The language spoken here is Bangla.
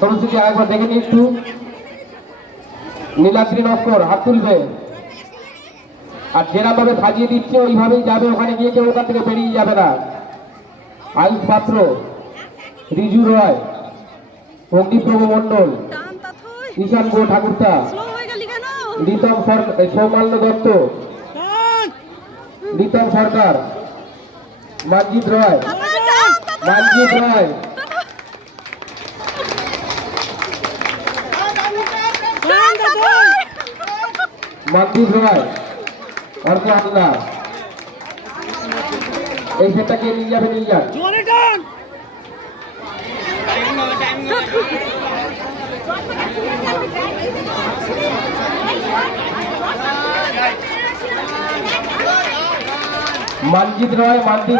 পরিস্থিতি আরেকবার দেখে নিই একটু। নীলাদ্রি নস্কর হাত তুলবে, আর যেরকম ভাবে সাজিয়ে দিচ্ছে ওইভাবেই যাবে, ওখানে গিয়ে কেউ ওখান থেকে বেরিয়ে যাবে না। আয়ুষ পাত্র, রিজু রয়, অগ্নিপ্রভ মন্ডল, ঈশান গো ঠাকুরতা, রিতম সৌমাল্য দত্ত, রিতম সরকার, মঞ্জিত রয়, মঞ্জিত রয়, মঞ্জিত রয়, অর্ক হালদার। এই সেটাকে নিয়ে যাবে, নিয়ে যান। মঞ্জিত রয়, মঞ্জিত